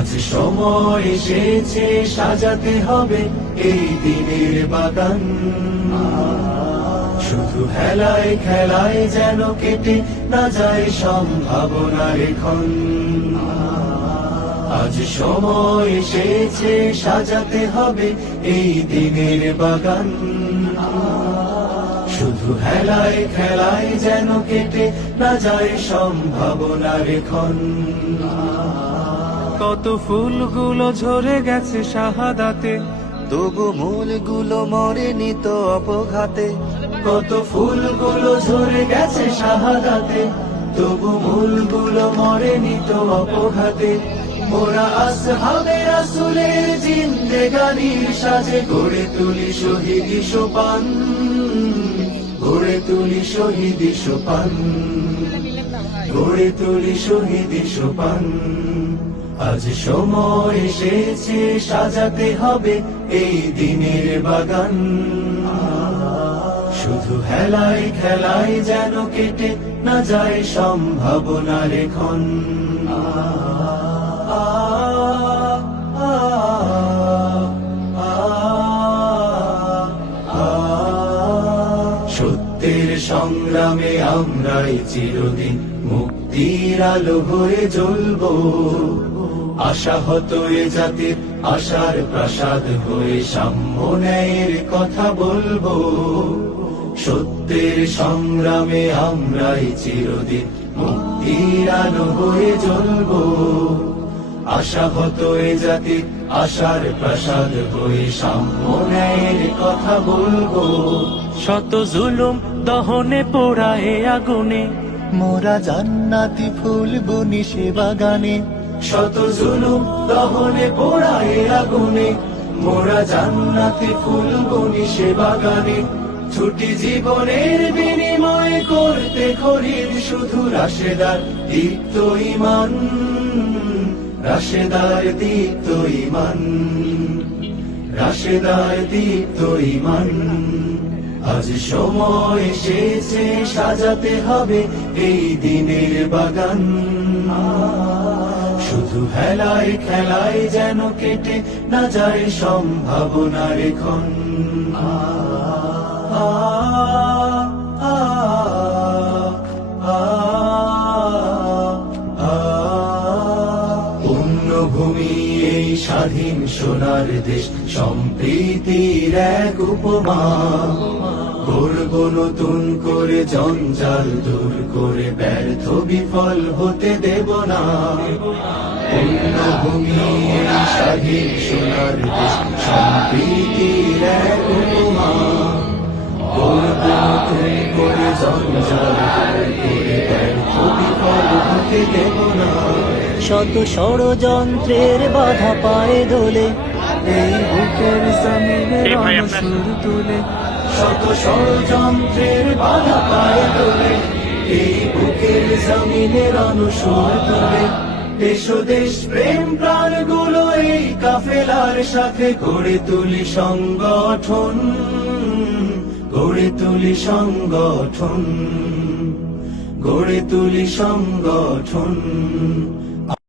আজ সময় এসেছে সাজাতে হবে এই দিনের বাগান। শুধু হেলায় খেলায় যেন কেটে না যায় সম্ভাবনার ক্ষণ। আজ সময় এসেছে সাজাতে হবে এই দিনের বাগান। শুধু হেলায় খেলায় যেন কেটে না যায় সম্ভাবনার ক্ষণ। কত ফুলগুলো ঝরে গেছে শাহাদাতে, তবু মূলগুলো মরেনি তো অপঘাতে। কত ফুলগুলো ঝরে গেছে শাহাদাতে, তবু মূলগুলো মরেনি তো অপঘাতে। মোরা আসহাবে রাসূলের জিন্দেগানির সাজে গড়ে তুলি শহীদি সোপান, গড়ে তুলি শহীদি সোপান, গড়ে তুলি শহীদি সোপান। আজ সময় এসেছে সাজাতে হবে এই দিনের বাগান। শুধু হেলায় খেলায় যেন কেটে না যায় সম্ভাবনার ক্ষণ। সত্যের সংগ্রামে আমরাই চিরদিন মুক্তির আলো হয়ে জ্বলবো। আশাহত এ জাতির আশার প্রাসাদ হয়ে সাম্য ন্যায়ের কথা বলবো। সত্যের সংগ্রামে আমরাই চিরদিন মুক্তির আলো হয়ে জ্বলবো। আশাহত এ জাতির আশার প্রাসাদ হয়ে সাম্য ন্যায়ের কথা বলবো। শত জুলুম দহনে পোড়ায় আগুনে, মোরা জান্নাতি ফুল বুনি সে বাগানে। শত জুলুম দহনে পোড়ায় আগুনে, মোরা জান্নাতি ফুল বুনি সে বাগানে। ছুটি জীবনের বিনিময় করতে খরিদ শুধু রাশেদার দীপ্ত ঈমান, রাশেদার দীপ্ত ঈমান, রাশেদার দীপ্ত ঈমান। আজ সময় এসেছে সাজাতে হবে এই দিনের বাগান। শুধু হেলায় খেলায় যেন কেটে না যায় সম্ভাবনার ক্ষণ। পুণ্যভূমি এই স্বাধীন সোনার দেশ, সম্প্রীতির এক উপমা। গর্ব নতুন করে জঞ্জাল দূর করে ব্যর্থ বিফল হতে দেব না। পুণ্যভূমি এই স্বাধীন সোনার দেশ, সম্প্রীতির এক উপমা। গর্ব নতুন করে জঞ্জাল দূর করে ব্যর্থ বিফল হতে দেব না। শত ষড়যন্ত্রের বাধা পায়ে দোলে, এই বুকের জমিনে রণসুর তুলে। শত ষড়যন্ত্রের বাধা পায়ে তোলে, এই বুকের জমিনের অনুসুর তোলে। এসো দেশ প্রেম প্রাণগুলো এই কাফেলার সাথে গড়ে তুলি সংগঠন, গড়ে তুলি সংগঠন, গড়ে তুলি সংগঠন।